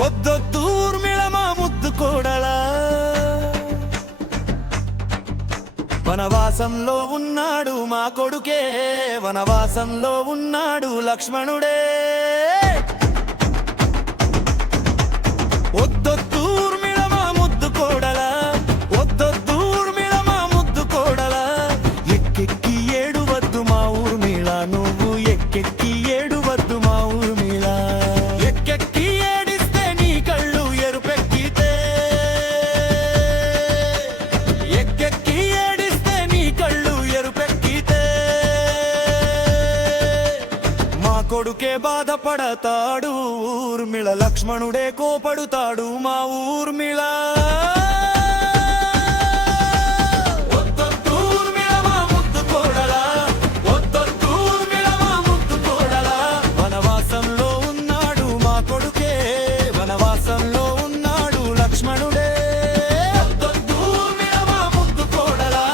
వద్దొద్దు ఊర్మిళ మా ముద్దు కోడలా, వనవాసంలో ఉన్నాడు మా కొడుకే, వనవాసంలో ఉన్నాడు లక్ష్మణుడే. వద్దొద్దు ఊర్మిళ మా ముద్దు కోడలా, వద్దొద్దు ఊర్మిళ మా ముద్దు కోడలా, ఎక్కెక్కి ఏడువద్దు మా ఊర్మిళ, నువ్వు ఎక్కెక్కి ఏడువద్దు మా ఊర్మిళ. ఎక్కెక్కి ఏడిస్తే నీ కళ్ళు ఎరుపెక్కితే, ఎక్కెక్కి ఏడిస్తే నీ కళ్ళు ఎరుపెక్కితే, మా కొడుకే బాధపడతాడు ఊర్మిళ, లక్ష్మణుడే కోపడుతాడు మా ఊర్మిళ. వద్దొద్దు ఊర్మిళ మా ముద్దు కోడలా, వద్దొద్దు ఊర్మిళ మా ముద్దు కోడలా, వనవాసంలో ఉన్నాడు మా కొడుకే, వనవాసంలో ఉన్నాడు లక్ష్మణుడే. వద్దొద్దు ఊర్మిళ మా ముద్దు కోడలా,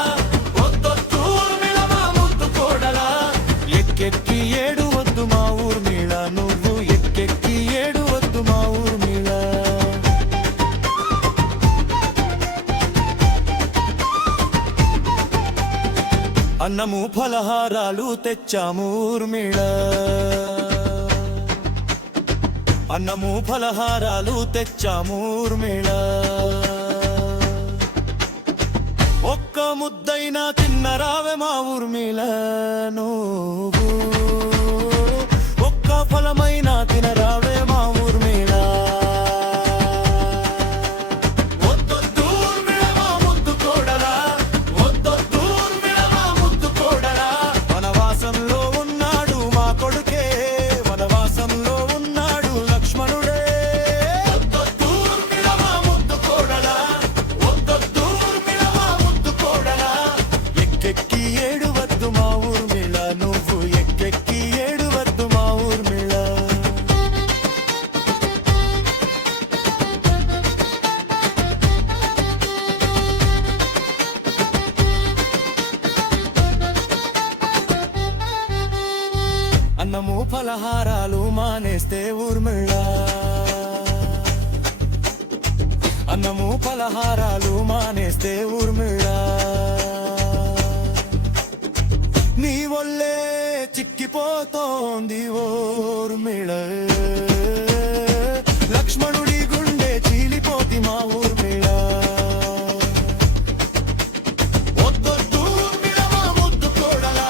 వద్దొద్దు ఊర్మిళ మా ముద్దు కోడలా, ఎక్కెక్కి ఏడువద్దు మా ఊర్మిళ, నువ్వు ఎక్కెక్కి ఏడువద్దు మా ఊర్మిళ. అన్నము ఫలహారాలు తెచ్చాము ఊర్మిళ, అన్నము ఫలహారాలు తెచ్చాము ఊర్మిళ. ఒక్క ముద్దైనా తిన్నరావే మా ఊర్మిళ, నువ్వు ఒక్క ఫలమైనా తినరావే మా ఊర్మిళ. వద్దొద్దు ఊర్మిళ మా ముద్దు కోడలా, వద్దొద్దు ఊర్మిళ మా ముద్దు కోడలా, వనవాసంలో ఉన్నాడు మా కొడుకే, వనవాసంలో ఉన్నాడు లక్ష్మణుడే. వద్దొద్దు ఊర్మిళ మా ముద్దు కోడలా, వద్దొద్దు ఊర్మిళ మా ముద్దు కోడలా, ఎక్కెక్కి ఏడువద్దు మా ఊర్మిళ, నువ్వు ఎక్కెక్కి ఏడువద్దు మా ఊర్మిళ. అన్నము ఫలహారాలు మానేస్తే ఊర్మిళ, అన్నము ఫలహారాలు మానేస్తే ఊర్మిళ, నీ వల్లే చిక్కిపోతోంది ఊర్మిళ, లక్ష్మణుడి గుండె చీలిపోతి మా ఊర్మిళ. వద్దొద్దు ఊర్మిళ మా ముద్దు కోడలా,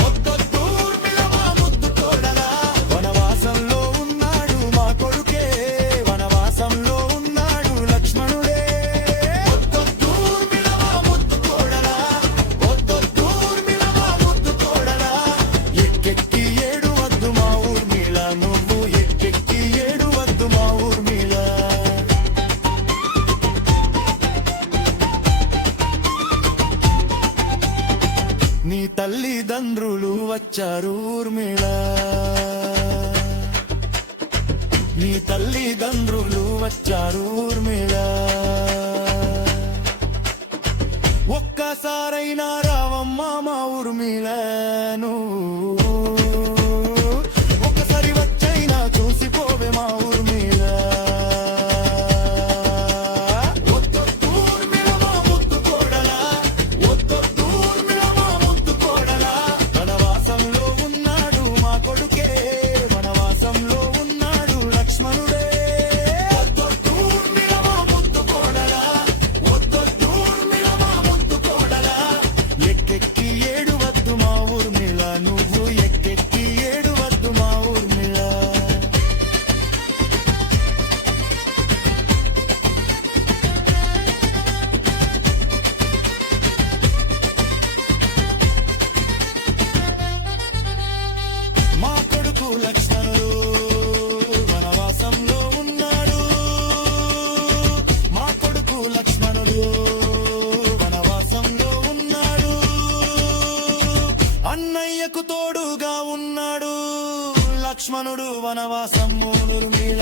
వద్దొద్దు ఊర్మిళ మా ముద్దు కోడలా, వనవాసంలో ఉన్నాడు మా కొడుకే, వనవాసంలో ఉన్నాడు లక్ష్మణుడే. వద్దొద్దు ఊర్మిళ మా ముద్దు కోడలా, వద్దొద్దు ఊర్మిళ మా ముద్దు కోడలా, ఎక్కెక్కి ఏడువద్దు మా ఊర్మిళ, నువ్వు ఎక్కెక్కి ఏడువద్దు మా ఊర్మిళ. నీ తల్లిదండ్రులు వచ్చారు ఊర్మిళ, నీ తల్లిదండ్రులు వచ్చారు ఊర్మిళ, ఒక్కసారైనా రావమ్మా మా ఊర్మిళ, నువ్వు ఒక్కసారి వచ్చైనా చూసిపోవే మా ఊర్మిళ. వద్దొద్దు ఊర్మిళ మా ముద్దు కోడలా, వద్దొద్దు ఊర్మిళ మా ముద్దు కోడలా, వనవాసంలో ఉన్నాడు మా కొడుకే, వనవాసంలో ఉన్నాడు లక్ష్మణుడే. వద్దొద్దు ఊర్మిళ మా ముద్దు కోడలా, వద్దొద్దు ఊర్మిళ మా ముద్దు కోడలా, ఎక్కెక్కి ఏడువద్దు మా ఊర్మిళ, నువ్వు ఎక్కెక్కి ఏడువద్దు మా ఊర్మిళ. మా కొడుకు లక్ష్మణుడు వనవాసంలో ఉన్నాడు, మా కొడుకు లక్ష్మణుడు వనవాసంలో ఉన్నాడు, అన్నయ్యకు తోడుగా ఉన్నాడు లక్ష్మణుడు వనవాసం ఊర్మిళ.